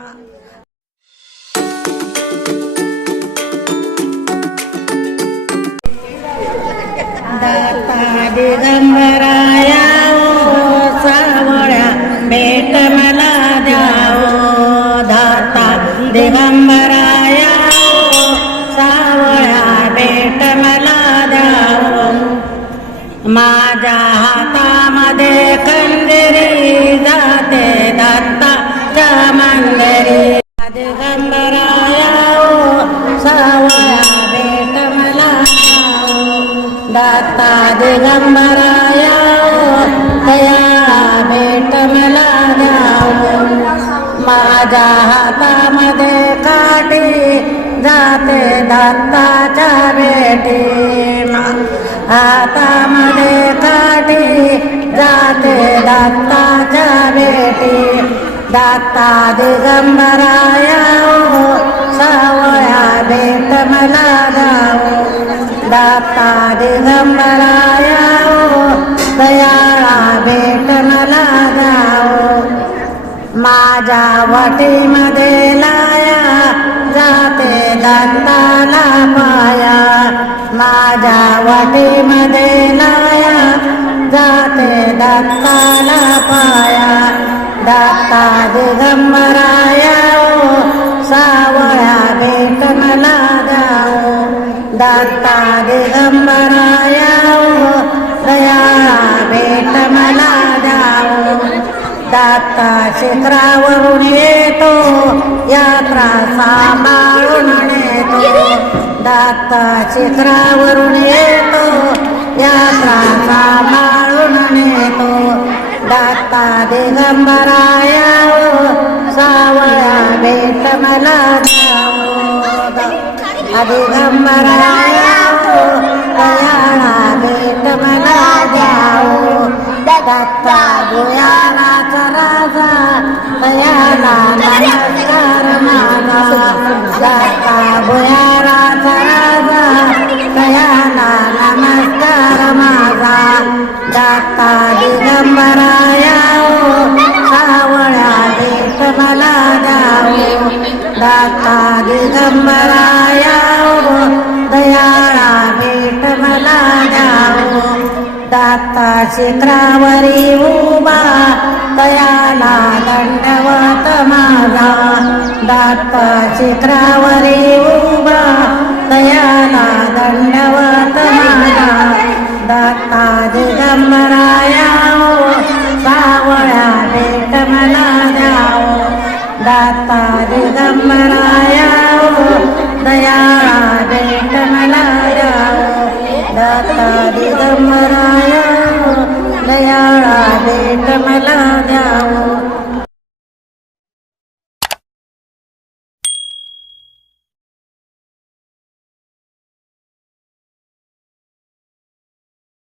दाता दिगंबराया सावळ्या भेट मला द्यावो, दाता दिगंबराया सावळ्या भेट मला द्यावो. माझ्या हातामध्ये कंदिरी जाते दत्ताच्या मंदिरी. दिगंबराया सावळ्या भेट मला दाता दिगंबराया दया भेट मला द्यावो. माझ्या हातामध्ये काठी जाते दत्ताच्या भेटी. हातामध्ये काठी जाते दत्ताच्या भेटी. दाता दिगंबराया सावळ्या भेट मला द्यावो. दाता दिगंबराया दयाळा भेट मला द्यावो. माझ्या वटीमध्ये लाया जाते दत्ताला पाया. माझ्या वटीमध्ये लाया जाते दत्ताला पाया. दाता दिगंबराया सावळ्या भेट मला द्यावो. दाता दिगंबराया दयाळा भेट मला द्यावो. दाता शिखरावरून येतो यात्रा सांभाळून नेतो. दाता शिखरावरून येतो यात्रा सांभाळून नेतो. दाता दिगंबराया सावळ्या भेट मला द्यावो. दिगंबराया दयाळा भेट मला द्यावो. दाता भुयाराचा राजा दयाला नमस्कार माझा. दाता भुयाराचा राजा दयाला नमस्कार माझा. दाता दिगंबराया सावळ्या भेट मला द्यावो. दाता दिगंबराया दयाळा भेट मला द्यावो. दाता शिखरावरी उभा दयाला दंडवत माझा. दाता शिखरावरी उभा दयाला दंडवत माझा. दाता दिगंबराया सावळ्या भेट मला द्यावो. दाता दिगंबराया दयाळा भेट मला द्यावो. दाता दिगंबराया दयाळा भेट